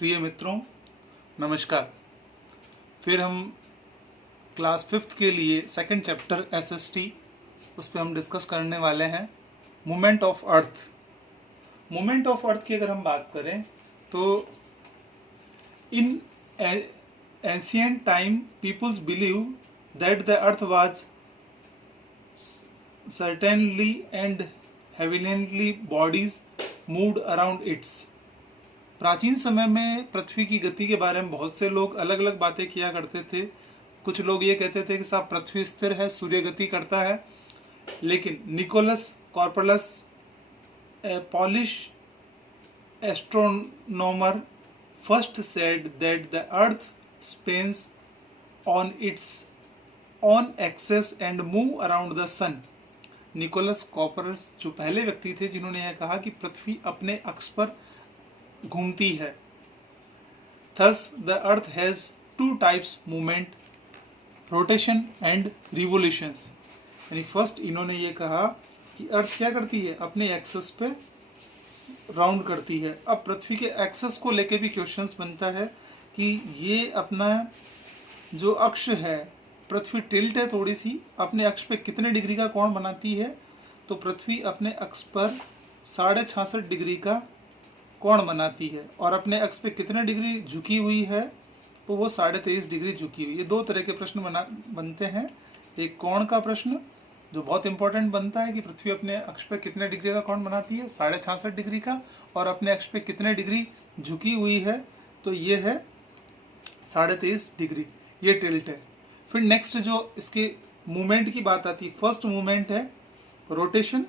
प्रिय मित्रों, नमस्कार। फिर हम क्लास 5th के लिए सेकंड चैप्टर SST उस पर हम डिस्कस करने वाले हैं। Movement of earth. Movement of earth की अगर हम बात करें तो in ancient time peoples believe that the earth was certainly and heavenly bodies moved around its। प्राचीन समय में पृथ्वी की गति के बारे में बहुत से लोग अलग अलग बातें किया करते थे। कुछ लोग ये कहते थे कि साहब पृथ्वी स्थिर है, सूर्य गति करता है, लेकिन Nicolaus Copernicus, Polish astronomer, first said that the earth spins on its on axis and move around the sun. Nicolaus Copernicus जो पहले व्यक्ति थे जिन्होंने यह कहा कि पृथ्वी अपने अक्ष पर घूमती है। Thus the earth has two types movement, rotation and revolutions। यानी फर्स्ट इन्होंने ये कहा कि अर्थ क्या करती है, अपने एक्सेस पे राउंड करती है। अब पृथ्वी के एक्सेस को लेके भी क्वेश्चंस बनता है कि ये अपना जो अक्ष है, पृथ्वी टिल्ट है थोड़ी सी, अपने अक्ष पे कितने डिग्री का कोण बनाती है। तो पृथ्वी अपने अक्ष पर 66.5 डिग्री का कोण बनाती है, और अपने अक्ष पे कितने डिग्री झुकी हुई है, तो वो 23.5 डिग्री झुकी हुई। ये दो तरह के प्रश्न बनते हैं। एक कोण का प्रश्न जो बहुत इंपॉर्टेंट बनता है कि पृथ्वी अपने अक्ष पे कितने डिग्री का कोण बनाती है, 66.5 डिग्री का, और अपने अक्ष पे कितने डिग्री झुकी हुई है, तो ये है 23.5 डिग्री, ये टिल्ट है। फिर नेक्स्ट जो इसके मूवमेंट की बात आती है, फर्स्ट मूवमेंट है रोटेशन।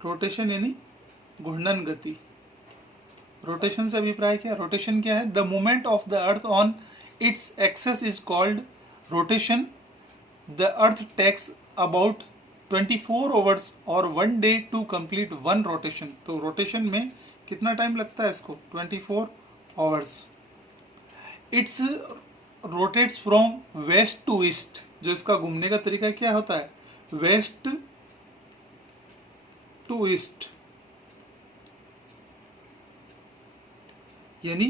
रोटेशन यानी घूर्णन गति। रोटेशन से अभिप्राय क्या? रोटेशन क्या है? The movement of the earth on its axis is called rotation. The earth takes about 24 hours और 1 day to complete one rotation. तो रोटेशन में कितना टाइम लगता है इसको? 24 hours. Its rotates from west to east. जो इसका घूमने का तरीका क्या होता है? वेस्ट टू ईस्ट, यानी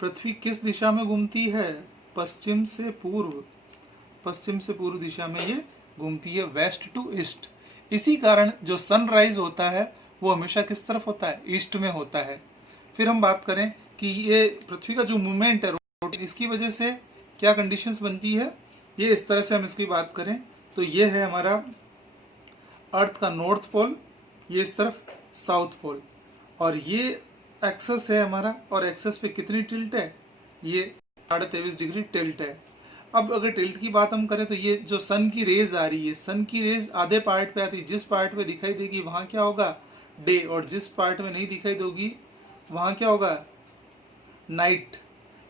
पृथ्वी किस दिशा में घूमती है? पश्चिम से पूर्व। पश्चिम से पूर्व दिशा में ये घूमती है, वेस्ट टू ईस्ट। इसी कारण जो सनराइज होता है वो हमेशा किस तरफ होता है? ईस्ट में होता है। फिर हम बात करें कि ये पृथ्वी का जो मूवमेंट है, इसकी वजह से क्या कंडीशंस बनती है, ये इस तरह से हम इसकी बात करें तो ये है हमारा अर्थ का नॉर्थ पोल, ये इस तरफ साउथ पोल, और ये एक्सेस है हमारा, और एक्सेस पे कितनी टिल्ट है? ये 23.5 डिग्री टिल्ट है। अब अगर टिल्ट की बात हम करें तो ये जो सन की रेज आ रही है, सन की रेज आधे पार्ट पे आती है। जिस पार्ट पे दिखाई देगी वहाँ क्या होगा? डे, और जिस पार्ट में नहीं दिखाई देगी वहाँ क्या होगा? नाइट।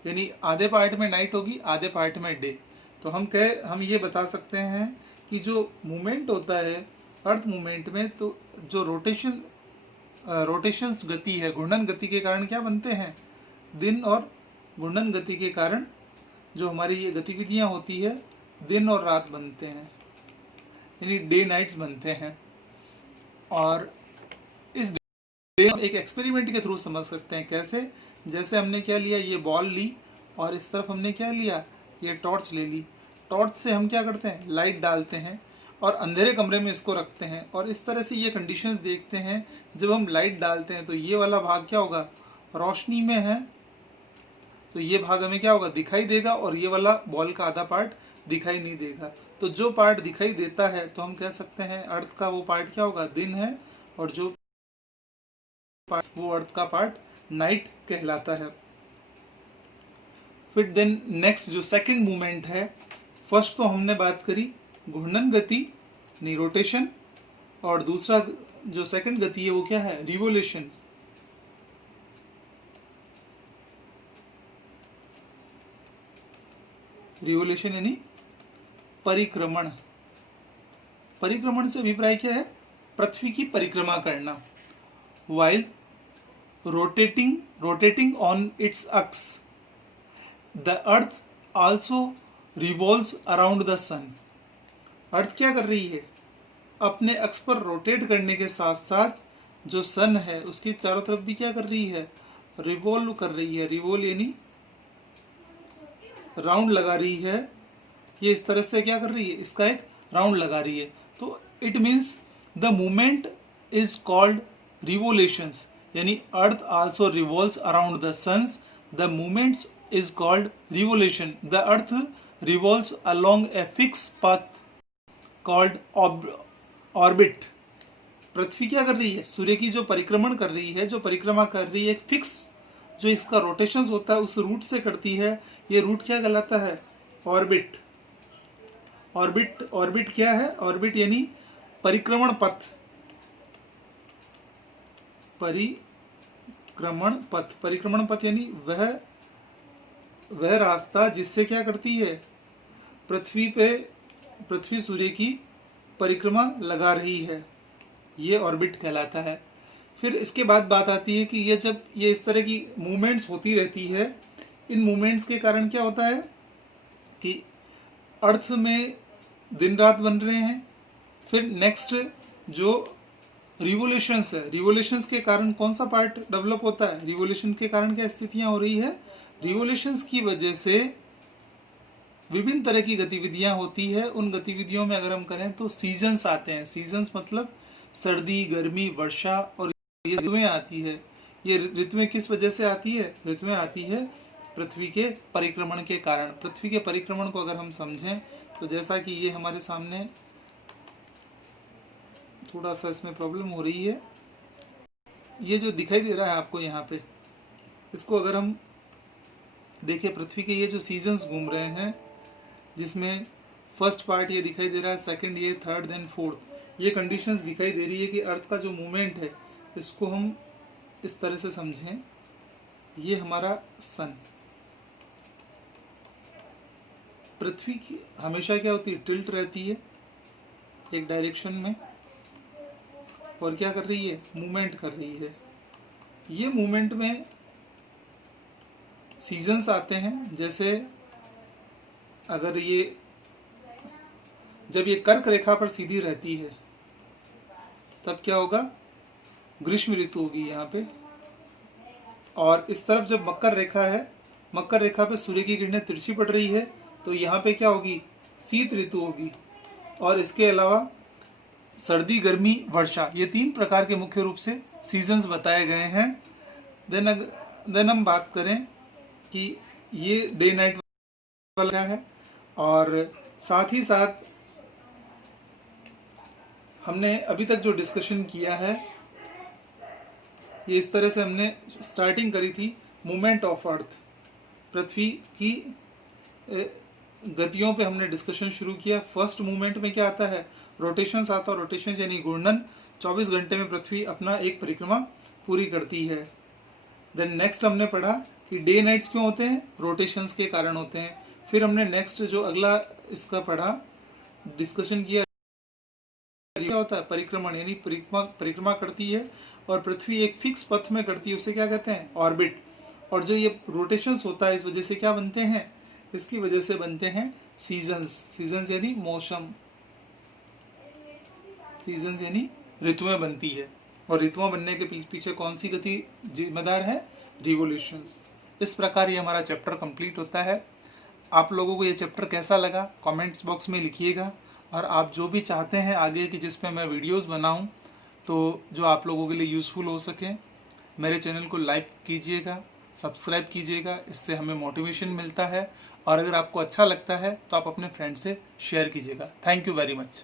यानी आधे पार्ट में नाइट होगी, आधे पार्ट में डे। तो हम ये बता सकते हैं कि जो मूवमेंट होता है अर्थ मूवमेंट में, तो जो रोटेशंस गति है, घूर्णन गति के कारण क्या बनते हैं? दिन, और घूर्णन गति के कारण जो हमारी ये गतिविधियां होती है, दिन और रात बनते हैं, यानी डे नाइट्स बनते हैं। और इस डे एक एक्सपेरिमेंट के थ्रू समझ सकते हैं। कैसे? जैसे हमने क्या लिया, ये बॉल ली, और इस तरफ हमने क्या लिया, ये टॉर्च ले ली। टॉर्च से हम क्या करते हैं? लाइट डालते हैं, और अंधेरे कमरे में इसको रखते हैं, और इस तरह से ये कंडीशंस देखते हैं। जब हम लाइट डालते हैं तो ये वाला भाग क्या होगा? रोशनी में है, तो ये भाग हमें क्या होगा? दिखाई देगा, और ये वाला बॉल का आधा पार्ट दिखाई नहीं देगा। तो जो पार्ट दिखाई देता है तो हम कह सकते हैं अर्थ का वो पार्ट क्या होगा? दिन है, और जो पार्ट, वो अर्थ का पार्ट नाइट कहलाता है। फिर देन नेक्स्ट जो सेकंड मूवमेंट है, फर्स्ट तो हमने बात करी घूर्णन गति यानी रोटेशन, और दूसरा जो सेकंड गति है वो क्या है? रिवोल्यूशन। रिवोल्यूशन यानी परिक्रमण। परिक्रमण से अभिप्राय क्या है? पृथ्वी की परिक्रमा करना। While rotating on its axis, the earth also revolves around the sun. Earth क्या कर रही है? अपने अक्ष पर रोटेट करने के साथ साथ जो सन है उसकी चारों तरफ भी क्या कर रही है, रिवॉल्व कर रही है। रिवॉल्व यानी राउंड लगा रही है। ये इस तरह से क्या कर रही है, इसका एक राउंड लगा रही है। तो it means the movement is called revolutions, यानी earth also revolves around the suns, the movements is called revolution. The earth revolves along a fix path called orbit. पृथ्वी क्या कर रही है, सूर्य की जो परिक्रमण कर रही है, जो परिक्रमा कर रही है, एक फिक्स जो इसका रोटेशंस होता है उस रूट से करती है। ये रूट क्या कहलाता है, ऑर्बिट। ऑर्बिट क्या है, ऑर्बिट यानी परिक्रमण पथ। परिक्रमण पथ यानी वह रास्ता जिससे क्या करती है, पृथ्वी सूर्य की परिक्रमा लगा रही है, ये ऑर्बिट कहलाता है। फिर इसके बाद बात आती है कि ये जब ये इस तरह की मूवमेंट्स होती रहती है, इन मूवमेंट्स के कारण क्या होता है कि अर्थ में दिन रात बन रहे हैं। फिर नेक्स्ट जो रिवोल्यूशंस है, रिवोल्यूशंस के कारण कौन सा पार्ट डेवलप होता है, रिवोल्यूशन के कारण क्या स्थितियां हो रही है, रिवोल्यूशंस की वजह से विभिन्न तरह की गतिविधियां होती है। उन गतिविधियों में अगर हम करें तो सीजन्स आते हैं। सीजन्स मतलब सर्दी, गर्मी, वर्षा, और ये ऋतुएं आती है। ये ऋतुएं किस वजह से आती है, ऋतुएं आती है पृथ्वी के परिक्रमण के कारण। पृथ्वी के परिक्रमण को अगर हम समझें तो जैसा कि ये हमारे सामने, थोड़ा सा इसमें प्रॉब्लम हो रही है, ये जो दिखाई दे रहा है आपको यहाँ पे, इसको अगर हम देखें, पृथ्वी के ये जो सीजन्स घूम रहे हैं, जिसमें फर्स्ट पार्ट ये दिखाई दे रहा है, सेकंड ये, थर्ड, देन फोर्थ, ये कंडीशंस दिखाई दे रही है कि अर्थ का जो मूवमेंट है इसको हम इस तरह से समझें। ये हमारा सन, पृथ्वी की हमेशा क्या होती है, टिल्ट रहती है एक डायरेक्शन में, और क्या कर रही है, मूवमेंट कर रही है। ये मूवमेंट में सीजन्स आते हैं। जैसे अगर ये जब ये कर्क रेखा पर सीधी रहती है तब क्या होगा, ग्रीष्म ऋतु होगी यहाँ पे। और इस तरफ जब मकर रेखा है, मकर रेखा पे सूर्य की किरणें तिरछी पड़ रही है, तो यहाँ पे क्या होगी, शीत ऋतु होगी। और इसके अलावा सर्दी, गर्मी, वर्षा, ये 3 प्रकार के मुख्य रूप से सीजन्स बताए गए हैं। देन हम बात करें कि ये डे नाइट वाला है, और साथ ही साथ हमने अभी तक जो डिस्कशन किया है, ये इस तरह से हमने स्टार्टिंग करी थी मूवमेंट ऑफ अर्थ। पृथ्वी की गतियों पे हमने डिस्कशन शुरू किया। फर्स्ट मूवमेंट में क्या आता है, रोटेशंस आता है। रोटेशन यानी घूर्णन, 24 घंटे में पृथ्वी अपना एक परिक्रमा पूरी करती है। देन नेक्स्ट हमने पढ़ा कि डे नाइट्स क्यों होते हैं, रोटेशंस के कारण होते हैं। फिर हमने नेक्स्ट जो अगला इसका पढ़ा, डिस्कशन किया, क्या होता है, परिक्रमण, यानी परिक्रमा करती है और पृथ्वी एक फिक्स पथ में करती है, उसे क्या कहते हैं, ऑर्बिट। और जो ये रोटेशंस होता है, इस वजह से क्या बनते हैं, इसकी वजह से बनते हैं सीजन्स। सीजन्स यानी मौसम, सीजन्स यानी ऋतुएं बनती है। और ऋतुएं बनने के पीछे कौन सी गति जिम्मेदार है, रिवोल्यूशंस। इस प्रकार ये हमारा चैप्टर कंप्लीट होता है। आप लोगों को ये चैप्टर कैसा लगा कमेंट्स बॉक्स में लिखिएगा। और आप जो भी चाहते हैं आगे की जिस पे मैं वीडियोस बनाऊं, तो जो आप लोगों के लिए यूज़फुल हो सके, मेरे चैनल को लाइक कीजिएगा, सब्सक्राइब कीजिएगा, इससे हमें मोटिवेशन मिलता है। और अगर आपको अच्छा लगता है तो आप अपने फ्रेंड से शेयर कीजिएगा। Thank you very much.